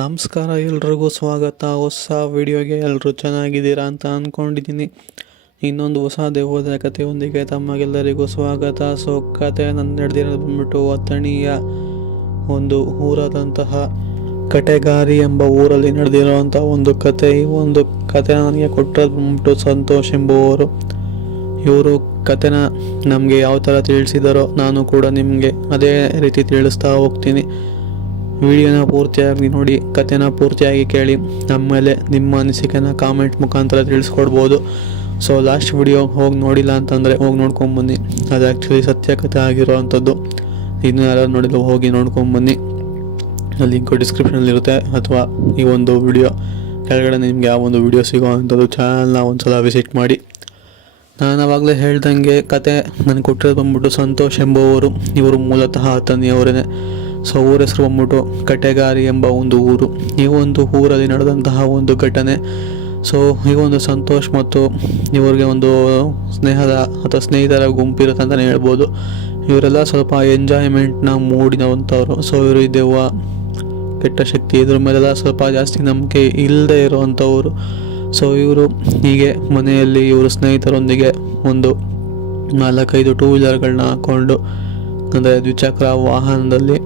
ನಮಸ್ಕಾರ, ಎಲ್ರಿಗೂ ಸ್ವಾಗತ. ಹೊಸ ವಿಡಿಯೋಗೆ ಎಲ್ಲರೂ ಚೆನ್ನಾಗಿದ್ದೀರಾ ಅಂತ ಅಂದ್ಕೊಂಡಿದ್ದೀನಿ. ಇನ್ನೊಂದು ಹೊಸ ದೆವ್ವದ ಕಥೆಯೊಂದಿಗೆ ತಮಗೆಲ್ಲರಿಗೂ ಸ್ವಾಗತ. ಸೊ ಕತೆ ನನ್ನ ನಡೆದಿರೋದು ಬಂದ್ಬಿಟ್ಟು ಅಥಣಿಯ ಒಂದು ಊರಾದಂತಹ ಕಟೆಗಾರಿ ಎಂಬ ಊರಲ್ಲಿ ನಡೆದಿರೋವಂಥ ಒಂದು ಕತೆ. ಈ ಒಂದು ಕತೆ ನನಗೆ ಕೊಟ್ಟದ್ದು ಬಂದ್ಬಿಟ್ಟು ಸಂತೋಷ್ ಎಂಬುವವರು. ಇವರು ಕತೆನ ನಮಗೆ ಯಾವ ಥರ ತಿಳಿಸಿದಾರೋ ನಾನು ಕೂಡ ನಿಮಗೆ ಅದೇ ರೀತಿ ತಿಳಿಸ್ತಾ ಹೋಗ್ತೀನಿ. ವಿಡಿಯೋನ ಪೂರ್ತಿಯಾಗಿ ನೋಡಿ, ಕತೆನ ಪೂರ್ತಿಯಾಗಿ ಕೇಳಿ, ಆಮೇಲೆ ನಿಮ್ಮ ಅನಿಸಿಕೆನ ಕಾಮೆಂಟ್ ಮುಖಾಂತರ ತಿಳಿಸ್ಕೊಡ್ಬೋದು. ಸೊ ಲಾಸ್ಟ್ ವಿಡಿಯೋ ಹೋಗಿ ನೋಡಿಲ್ಲ ಅಂತಂದರೆ ಹೋಗಿ ನೋಡ್ಕೊಂಬನ್ನಿ. ಅದು ಆ್ಯಕ್ಚುಲಿ ಸತ್ಯ ಕತೆ ಆಗಿರೋ ಅಂಥದ್ದು. ಇನ್ನೂ ಯಾರು ನೋಡಿಲ್ಲ ಹೋಗಿ ನೋಡ್ಕೊಂಬನ್ನಿ. ಲಿಂಕು ಡಿಸ್ಕ್ರಿಪ್ಷನಲ್ಲಿರುತ್ತೆ, ಅಥವಾ ಈ ಒಂದು ವಿಡಿಯೋ ಕೆಳಗಡೆ ನಿಮಗೆ ಯಾವ ಒಂದು ವಿಡಿಯೋ ಸಿಗೋ ಅಂಥದ್ದು ಚಾನಲ್ನ ಒಂದು ಸಲ ವಿಸಿಟ್ ಮಾಡಿ. ನಾನು ಆವಾಗಲೇ ಹೇಳ್ದಂಗೆ ಕತೆ ನನಗೆ ಕೊಟ್ಟಿರೋದು ಬಂದ್ಬಿಟ್ಟು ಸಂತೋಷ್ ಎಂಬುವವರು. ಇವರು ಮೂಲತಃ ಅಥಣಿಯವರೇ. ಸೊ ಊರ ಹೆಸರು ಬಂದ್ಬಿಟ್ಟು ಕಟೆಗಾರಿ ಎಂಬ ಒಂದು ಊರು. ಈ ಒಂದು ಊರಲ್ಲಿ ನಡೆದಂತಹ ಒಂದು ಘಟನೆ. ಸೊ ಈ ಒಂದು ಸಂತೋಷ್ ಮತ್ತು ಇವರಿಗೆ ಒಂದು ಸ್ನೇಹಿತರ ಗುಂಪಿರುತ್ತೆ ಅಂತಲೇ ಹೇಳ್ಬೋದು. ಇವರೆಲ್ಲ ಸ್ವಲ್ಪ ಎಂಜಾಯ್ಮೆಂಟ್ನ ಮೂಡಿನವಂಥವ್ರು. ಸೊ ಇವರು ದೆವ್ವ, ಕೆಟ್ಟ ಶಕ್ತಿ ಇದ್ರ ಮೇಲೆಲ್ಲ ಸ್ವಲ್ಪ ಜಾಸ್ತಿ ನಂಬಿಕೆ ಇಲ್ಲದೆ ಇರುವಂಥವ್ರು. ಸೊ ಇವರು ಹೀಗೆ ಮನೆಯಲ್ಲಿ ಇವರು ಸ್ನೇಹಿತರೊಂದಿಗೆ ಒಂದು 4-5 ಟೂ ವೀಲರ್ಗಳನ್ನ ಹಾಕ್ಕೊಂಡು, ಅಂದರೆ ದ್ವಿಚಕ್ರ ವಾಹನದಲ್ಲಿ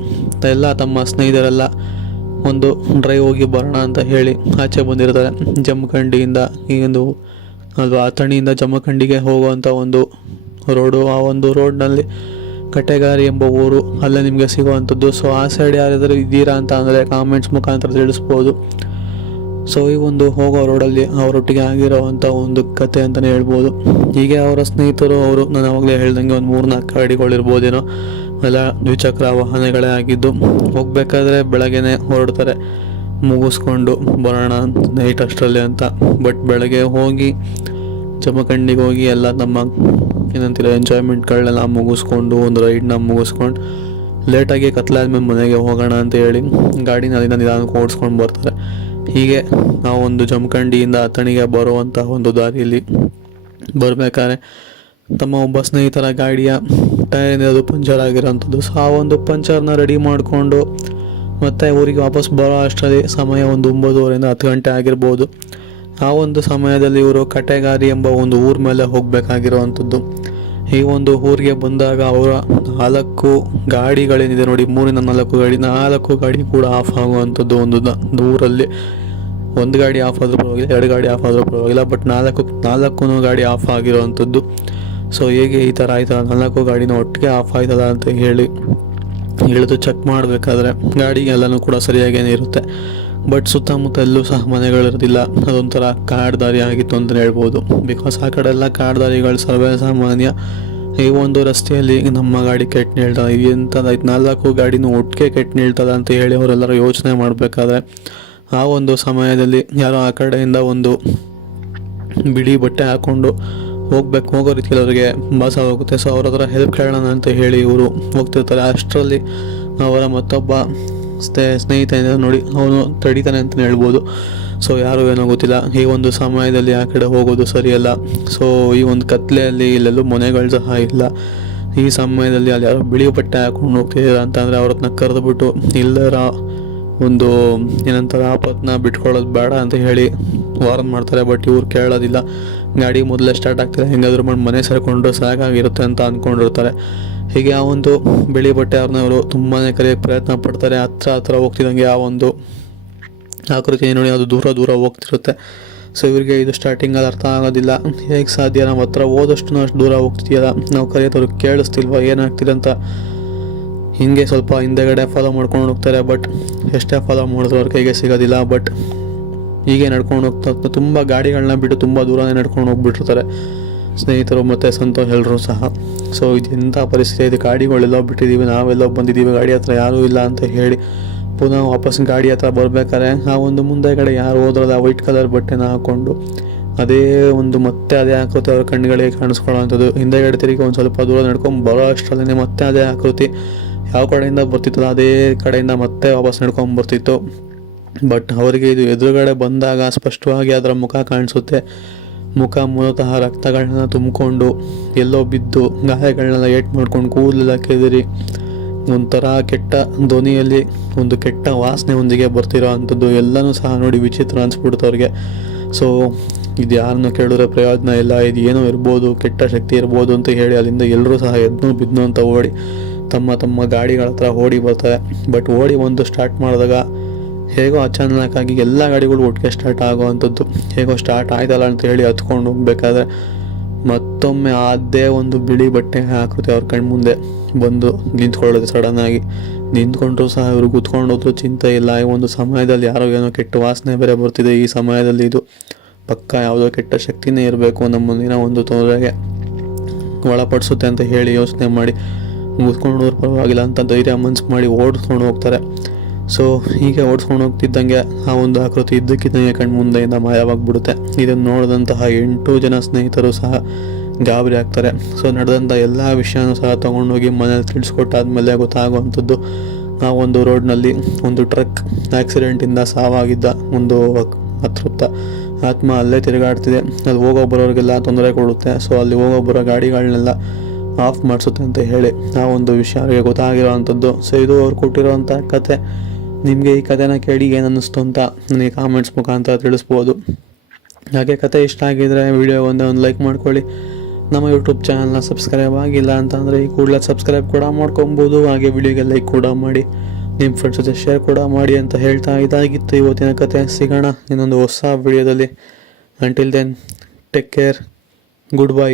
ಎಲ್ಲ ತಮ್ಮ ಸ್ನೇಹಿತರೆಲ್ಲ ಒಂದು ಡ್ರೈವ್ ಹೋಗಿ ಬರೋಣ ಅಂತ ಹೇಳಿ ಆಚೆ ಬಂದಿರ್ತಾರೆ. ಜಮಖಂಡಿಯಿಂದ ಈ ಒಂದು ಅಲ್ವಾ ಅಥಣಿಯಿಂದ ಜಮಖಂಡಿಗೆ ಹೋಗುವಂಥ ಒಂದು ರೋಡು. ಆ ಒಂದು ರೋಡ್ನಲ್ಲಿ ಕಟೆಗಾರಿ ಎಂಬ ಊರು ಅಲ್ಲೇ ನಿಮಗೆ ಸಿಗುವಂಥದ್ದು. ಸೊ ಆ ಸೈಡ್ ಯಾರಾದರೂ ಇದ್ದೀರಾ ಅಂತ ಅಂದರೆ ಕಾಮೆಂಟ್ಸ್ ಮುಖಾಂತರ ತಿಳಿಸ್ಬೋದು. ಸೊ ಈ ಒಂದು ಹೋಗೋ ರೋಡಲ್ಲಿ ಅವರೊಟ್ಟಿಗೆ ಆಗಿರೋವಂಥ ಒಂದು ಕತೆ ಅಂತಲೇ ಹೇಳ್ಬೋದು. ಹೀಗೆ ಅವರ ಸ್ನೇಹಿತರು, ಅವರು ನಾನು ಆವಾಗಲೇ ಹೇಳ್ದಂಗೆ ಒಂದು 3-4 ಗಾಡಿಗಳಿರ್ಬೋದೇನೋ, ಎಲ್ಲ ದ್ವಿಚಕ್ರ ವಾಹನಗಳೇ ಆಗಿದ್ದು. ಹೋಗಬೇಕಾದ್ರೆ ಬೆಳಗ್ಗೆನೇ ಹೊರಡ್ತಾರೆ, ಮುಗಿಸ್ಕೊಂಡು ಬರೋಣ ನೈಟ್ ಅಷ್ಟರಲ್ಲಿ ಅಂತ. ಬಟ್ ಬೆಳಗ್ಗೆ ಹೋಗಿ ಜಮಖಂಡಿಗೆ ಹೋಗಿ ಎಲ್ಲ ನಮ್ಮ ಏನಂತೀರ ಎಂಜಾಯ್ಮೆಂಟ್ಗಳನ್ನೆಲ್ಲ ಮುಗಿಸ್ಕೊಂಡು, ಒಂದು ರೈಡ್ನ ಮುಗಿಸ್ಕೊಂಡು ಲೇಟಾಗಿ ಕತ್ಲಾದ್ಮೇಲೆ ಮನೆಗೆ ಹೋಗೋಣ ಅಂತ ಹೇಳಿ ಗಾಡಿನ ಅಲ್ಲಿಂದ ನಿಧಾನಕ್ಕೆ ಓಡಿಸ್ಕೊಂಡು ಬರ್ತಾರೆ. ಹೀಗೆ ನಾವು ಒಂದು ಜಮಖಂಡಿಯಿಂದ ಅಥಣಿಗೆ ಬರುವಂತಹ ಒಂದು ದಾರಿಯಲ್ಲಿ ಬರಬೇಕಾದ್ರೆ ತಮ್ಮ ಒಬ್ಬ ಸ್ನೇಹಿತರ ಗಾಡಿಯ ಟೈರ್ ಅದು ಪಂಚರ್ ಆಗಿರೋಂಥದ್ದು. ಸೊ ಆ ಒಂದು ಪಂಚರ್ನ ರೆಡಿ ಮಾಡಿಕೊಂಡು ಮತ್ತೆ ಊರಿಗೆ ವಾಪಸ್ ಬರೋ ಅಷ್ಟರಲ್ಲಿ ಸಮಯ ಒಂದು 9:30 10 ಗಂಟೆ ಆಗಿರ್ಬೋದು. ಆ ಒಂದು ಸಮಯದಲ್ಲಿ ಇವರು ಕಟೆಗಾರಿ ಎಂಬ ಒಂದು ಊರ ಮೇಲೆ ಹೋಗಬೇಕಾಗಿರುವಂಥದ್ದು. ಈ ಒಂದು ಊರಿಗೆ ಬಂದಾಗ ಅವರ 4 ಗಾಡಿಗಳೇನಿದೆ ನೋಡಿ, 3-4 ಗಾಡಿ, 4 ಗಾಡಿ ಕೂಡ ಆಫ್ ಆಗುವಂಥದ್ದು. ಒಂದು ಊರಲ್ಲಿ ಒಂದು ಗಾಡಿ ಆಫ್ ಆದರೂ ಪರವಾಗಿಲ್ಲ, 2 ಗಾಡಿ ಆಫ್ ಆದರೂ ಪರವಾಗಿಲ್ಲ, ಬಟ್ 4 ಗಾಡಿ ಆಫ್ ಆಗಿರೋವಂಥದ್ದು. ಸೊ ಹೇಗೆ ಈ ಥರ ಆಯ್ತಲ್ಲ, 4 ಗಾಡಿನ ಒಟ್ಟಿಗೆ ಆಫ್ ಆಯ್ತಲ್ಲ ಅಂತ ಹೇಳಿ ಇಳಿದು ಚೆಕ್ ಮಾಡಬೇಕಾದ್ರೆ ಗಾಡಿಗೆಲ್ಲನೂ ಕೂಡ ಸರಿಯಾಗೇನೆ ಇರುತ್ತೆ. ಬಟ್ ಸುತ್ತಮುತ್ತ ಎಲ್ಲೂ ಸಹ ಮನೆಗಳಿರೋದಿಲ್ಲ. ಅದೊಂಥರ ಕಾಡು ದಾರಿ ಆಗಿತ್ತು ಅಂತಲೇ ಹೇಳ್ಬೋದು. ಬಿಕಾಸ್ ಆ ಕಡೆ ಎಲ್ಲ ಕಾಡು ದಾರಿಗಳು ಸರ್ವೇ ಸಾಮಾನ್ಯ. ಈ ಒಂದು ರಸ್ತೆಯಲ್ಲಿ ನಮ್ಮ ಗಾಡಿ ಕೆಟ್ಟು ನಿಲ್ತದೆ, ಎಂಥದ್ದಾಯ್ತು 4 ಗಾಡಿನೂ ಒಟ್ಟಿಗೆ ಕೆಟ್ಟು ನಿಲ್ತದ ಅಂತ ಹೇಳಿ ಅವರೆಲ್ಲರೂ ಯೋಚನೆ ಮಾಡಬೇಕಾದ್ರೆ ಆ ಒಂದು ಸಮಯದಲ್ಲಿ ಯಾರೋ ಆ ಕಡೆಯಿಂದ ಒಂದು ಬಿಳಿ ಬಟ್ಟೆ ಹಾಕ್ಕೊಂಡು ಹೋಗೋ ರೀತಿಯಲ್ಲಿ ಅವರಿಗೆ ಭಾಸ ಹೋಗುತ್ತೆ. ಸೊ ಅವ್ರ ಹತ್ರ ಹೆಲ್ಪ್ ಕೇಳೋಣ ಅಂತ ಹೇಳಿ ಇವರು ಹೋಗ್ತಿರ್ತಾರೆ. ಅಷ್ಟರಲ್ಲಿ ಅವರ ಮತ್ತೊಬ್ಬ ಸ್ನೇಹಿತ ನೋಡಿ, ಅವನು ತಡಿತಾನೆ ಅಂತಲೇ ಹೇಳ್ಬೋದು. ಸೊ ಯಾರು ಏನೋ ಗೊತ್ತಿಲ್ಲ, ಈ ಒಂದು ಸಮಯದಲ್ಲಿ ಆ ಕಡೆ ಹೋಗೋದು ಸರಿಯಲ್ಲ. ಸೊ ಈ ಒಂದು ಕತ್ಲೆಯಲ್ಲಿ ಇಲ್ಲೆಲ್ಲೂ ಮನೆಗಳು ಸಹ ಇಲ್ಲ. ಈ ಸಮಯದಲ್ಲಿ ಅಲ್ಲಿ ಯಾರೋ ಬಿಳಿ ಬಟ್ಟೆ ಹಾಕೊಂಡು ಹೋಗ್ತಿದ್ದೀರ ಅಂತಂದರೆ ಅವ್ರನ್ನ ಕರೆದುಬಿಟ್ಟು ಇಲ್ಲರ ಒಂದು ಏನಂತಾರೆ ಆಪತ್ತನ್ನ ಬಿಟ್ಕೊಳ್ಳೋದು ಬೇಡ ಅಂತ ಹೇಳಿ ವಾರ್ನ್ ಮಾಡ್ತಾರೆ. ಬಟ್ ಇವ್ರು ಕೇಳೋದಿಲ್ಲ. ಗಾಡಿ ಮೊದಲೇ ಸ್ಟಾರ್ಟ್ ಆಗ್ತಿದೆ, ಹೆಂಗಾದ್ರೂ ಮಾಡಿ ಮನೆ ಸೇರಿಕೊಂಡ್ರೆ ಸಾಕಾಗಿರುತ್ತೆ ಅಂತ ಅಂದ್ಕೊಂಡಿರ್ತಾರೆ. ಹೀಗೆ ಆ ಒಂದು ಬಿಳಿ ಬಟ್ಟೆ ಅವ್ರನ್ನ ಅವರು ತುಂಬಾ ಕರೆಯೋಕ್ಕೆ ಪ್ರಯತ್ನ ಪಡ್ತಾರೆ. ಹತ್ರ ಹೋಗ್ತಿದ್ದಂಗೆ ಆ ಒಂದು ಆಕೃತಿ ನೋಡಿ, ಅದು ದೂರ ಹೋಗ್ತಿರುತ್ತೆ. ಸೊ ಇವರಿಗೆ ಇದು ಸ್ಟಾರ್ಟಿಂಗಲ್ಲಿ ಅರ್ಥ ಆಗೋದಿಲ್ಲ. ಹೇಗೆ ಸಾಧ್ಯ, ನಾವು ಹತ್ರ ಹೋದಷ್ಟು ಅಷ್ಟು ದೂರ ಹೋಗ್ತಿದೆಯಲ್ಲ, ನಾವು ಕರೆಯೋದವ್ರಿಗೆ ಕೇಳಿಸ್ತಿಲ್ವ, ಏನಾಗ್ತಿದೆ ಅಂತ ಹೀಗೆ ಸ್ವಲ್ಪ ಹಿಂದೆಗಡೆ ಫಾಲೋ ಮಾಡ್ಕೊಂಡು ಹೋಗ್ತಾರೆ. ಬಟ್ ಎಷ್ಟೇ ಫಾಲೋ ಮಾಡಿದ್ರು ಅವ್ರ ಕೈಗೆ ಸಿಗೋದಿಲ್ಲ. ಬಟ್ ಹೀಗೆ ನಡ್ಕೊಂಡು ಹೋಗ್ತಾ ತುಂಬ ಗಾಡಿಗಳನ್ನ ಬಿಟ್ಟು ತುಂಬ ದೂರನೇ ನಡ್ಕೊಂಡು ಹೋಗ್ಬಿಟ್ಟಿರ್ತಾರೆ ಸ್ನೇಹಿತರು ಮತ್ತು ಸಂತೋಷ್ ಎಲ್ಲರೂ ಸಹ. ಸೊ ಇದು ಎಂಥ ಪರಿಸ್ಥಿತಿ ಇದೆ, ಗಾಡಿಗಳೆಲ್ಲೋ ಬಿಟ್ಟಿದ್ದೀವಿ, ನಾವೆಲ್ಲೋ ಬಂದಿದ್ದೀವಿ, ಗಾಡಿ ಹತ್ರ ಯಾರೂ ಇಲ್ಲ ಅಂತ ಹೇಳಿ ಪುನಃ ವಾಪಸ್ ಗಾಡಿ ಹತ್ರ ಬರಬೇಕಾದ್ರೆ ಆ ಒಂದು ಮುಂದೆಗಡೆ ಯಾರು ಹೋದ್ರಲ್ಲ ವೈಟ್ ಕಲರ್ ಬಟ್ಟೆನ ಹಾಕ್ಕೊಂಡು ಅದೇ ಒಂದು ಮತ್ತೆ ಅದೇ ಆಕೃತಿ ಅವ್ರ ಕಣ್ಣುಗಳಿಗೆ ಕಾಣಿಸ್ಕೊಳ್ಳೋವಂಥದ್ದು. ಹಿಂದೆಗಡೆ ತಿರುಗಿ ಒಂದು ಸ್ವಲ್ಪ ದೂರ ನಡ್ಕೊಂಡು ಬರೋ ಅಷ್ಟರಲ್ಲೇ ಮತ್ತೆ ಅದೇ ಆಕೃತಿ ಯಾವ ಕಡೆಯಿಂದ ಬರ್ತಿತ್ತಲ್ಲ ಅದೇ ಕಡೆಯಿಂದ ಮತ್ತೆ ವಾಪಸ್ ನಡ್ಕೊಂಡು ಬರ್ತಿತ್ತು. ಬಟ್ ಅವರಿಗೆ ಇದು ಎದುರುಗಡೆ ಬಂದಾಗ ಸ್ಪಷ್ಟವಾಗಿ ಅದರ ಮುಖ ಕಾಣಿಸುತ್ತೆ. ಮುಖ ಮೂಲತಃ ರಕ್ತಗಳನ್ನ ತುಂಬಿಕೊಂಡು ಎಲ್ಲೋ ಬಿದ್ದು ಗಾಯಗಳನ್ನೆಲ್ಲ ಏಟ್ ಮಾಡ್ಕೊಂಡು ಕೂದಲೆಲ್ಲ ಕೆದರಿ ಒಂಥರ ಕೆಟ್ಟ ಧ್ವನಿಯಲ್ಲಿ ಒಂದು ಕೆಟ್ಟ ವಾಸನೆ ಒಂದಿಗೆ ಬರ್ತಿರೋ ಅಂಥದ್ದು ಎಲ್ಲನೂ ಸಹ ನೋಡಿ ವಿಚಿತ್ರ ಅನಿಸ್ಬಿಡ್ತು ಅವ್ರಿಗೆ. ಸೊ ಇದು ಯಾರನ್ನು ಕೇಳಿದ್ರೆ ಪ್ರಯೋಜನ ಇಲ್ಲ, ಇದು ಏನೋ ಇರ್ಬೋದು, ಕೆಟ್ಟ ಶಕ್ತಿ ಇರ್ಬೋದು ಅಂತ ಹೇಳಿ ಅಲ್ಲಿಂದ ಎಲ್ಲರೂ ಸಹ ಎದ್ನು ಬಿದ್ನು ಅಂತ ಓಡಿ ತಮ್ಮ ತಮ್ಮ ಗಾಡಿಗಳ ಹತ್ರ ಓಡಿ ಬರ್ತಾರೆ. ಬಟ್ ಓಡಿ ಒಂದು ಸ್ಟಾರ್ಟ್ ಮಾಡಿದಾಗ ಹೇಗೋ ಅಚಾನಕ್ಕಾಗಿ ಎಲ್ಲ ಗಾಡಿಗಳು ಒಟ್ಟಿಗೆ ಸ್ಟಾರ್ಟ್ ಆಗೋ ಅಂಥದ್ದು. ಹೇಗೋ ಸ್ಟಾರ್ಟ್ ಆಯ್ತಲ್ಲ ಅಂತ ಹೇಳಿ ಹತ್ಕೊಂಡು ಹೋಗ್ಬೇಕಾದ್ರೆ ಮತ್ತೊಮ್ಮೆ ಅದೇ ಒಂದು ಬಿಳಿ ಬಟ್ಟೆ ಆಕೃತಿ ಅವ್ರ ಕಣ್ಮುಂದೆ ಬಂದು ನಿಂತ್ಕೊಳ್ಳೋದು. ಸಡನ್ನಾಗಿ ನಿಂತ್ಕೊಂಡ್ರು ಸಹ ಇವರು ಕೂತ್ಕೊಂಡೋದ್ರು ಚಿಂತೆ ಇಲ್ಲ. ಈ ಒಂದು ಸಮಯದಲ್ಲಿ ಯಾರೋ ಏನೋ ಕೆಟ್ಟ ವಾಸನೆ ಬೇರೆ ಬರ್ತಿದೆ. ಈ ಸಮಯದಲ್ಲಿ ಇದು ಪಕ್ಕ ಯಾವುದೋ ಕೆಟ್ಟ ಶಕ್ತಿನೇ ಇರಬೇಕು, ನಮ್ಮ ಮುಂದಿನ ಒಂದು ತೊಂದರೆಗೆ ಒಳಪಡಿಸುತ್ತೆ ಅಂತ ಹೇಳಿ ಯೋಚನೆ ಮಾಡಿ ಕೂತ್ಕೊಂಡೋದ್ರು ಪರವಾಗಿಲ್ಲ ಅಂತ ಧೈರ್ಯ ಮನ್ಸು ಮಾಡಿ ಓಡಿಸ್ಕೊಂಡು ಹೋಗ್ತಾರೆ. ಸೊ ಹೀಗೆ ಓಡಿಸ್ಕೊಂಡು ಹೋಗ್ತಿದ್ದಂಗೆ ಆ ಒಂದು ಆಕೃತಿ ಇದ್ದಕ್ಕಿದ್ದಂಗೆ ಕಣ್ಮುಂದೆಯಿಂದ ಮಾಯವಾಗಿಬಿಡುತ್ತೆ. ಇದನ್ನು ನೋಡಿದಂತಹ 8 ಜನ ಸ್ನೇಹಿತರು ಸಹ ಗಾಬರಿ ಆಗ್ತಾರೆ. ಸೊ ನಡೆದಂಥ ಎಲ್ಲ ವಿಷಯನೂ ಸಹ ತೊಗೊಂಡೋಗಿ ಮನೇಲಿ ತಿಳಿಸ್ಕೊಟ್ಟಾದ್ಮೇಲೆ ಗೊತ್ತಾಗುವಂಥದ್ದು ಆ ಒಂದು ರೋಡ್ನಲ್ಲಿ ಒಂದು ಟ್ರಕ್ ಆಕ್ಸಿಡೆಂಟಿಂದ ಸಾವಾಗಿದ್ದ ಒಂದು ಅತೃಪ್ತ ಆತ್ಮ ಅಲ್ಲೇ ತಿರುಗಾಡ್ತಿದೆ. ಅಲ್ಲಿ ಹೋಗೋ ಬರೋರಿಗೆಲ್ಲ ತೊಂದರೆ ಕೊಡುತ್ತೆ. ಸೊ ಅಲ್ಲಿ ಹೋಗೋ ಬರೋ ಗಾಡಿಗಳನ್ನೆಲ್ಲ ಆಫ್ ಮಾಡಿಸುತ್ತೆ ಅಂತ ಹೇಳಿ ಆ ಒಂದು ವಿಷಯ ಅವರಿಗೆ ಗೊತ್ತಾಗಿರೋ ಅಂಥದ್ದು. ಸೊ ಇದು ಅವ್ರು ಕೊಟ್ಟಿರೋವಂಥ ಕತೆ. ನಿಮಗೆ ಈ ಕಥೆನ ಕೇಳಿ ಏನು ಅನ್ನಿಸ್ತು ಅಂತ ನನಗೆ ಕಾಮೆಂಟ್ಸ್ ಮುಖಾಂತರ ತಿಳಿಸ್ಬೋದು. ಹಾಗೆ ಕತೆ ಇಷ್ಟ ಆಗಿದ್ರೆ ವಿಡಿಯೋ ಒಂದು ಲೈಕ್ ಮಾಡ್ಕೊಳ್ಳಿ. ನಮ್ಮ ಯೂಟ್ಯೂಬ್ ಚಾನಲ್ನ ಸಬ್ಸ್ಕ್ರೈಬ್ ಆಗಿಲ್ಲ ಅಂತಂದರೆ ಈ ಕೂಡಲೇ ಸಬ್ಸ್ಕ್ರೈಬ್ ಕೂಡ ಮಾಡ್ಕೊಬೋದು. ಹಾಗೆ ವಿಡಿಯೋಗೆ ಲೈಕ್ ಕೂಡ ಮಾಡಿ, ನಿಮ್ಮ ಫ್ರೆಂಡ್ಸ್ ಜೊತೆ ಶೇರ್ ಕೂಡ ಮಾಡಿ ಅಂತ ಹೇಳ್ತಾ ಇದಾಗಿತ್ತು ಇವತ್ತಿನ ಕತೆ. ಸಿಗೋಣ ಇನ್ನೊಂದು ಹೊಸ ವಿಡಿಯೋದಲ್ಲಿ. Until then take care, good by.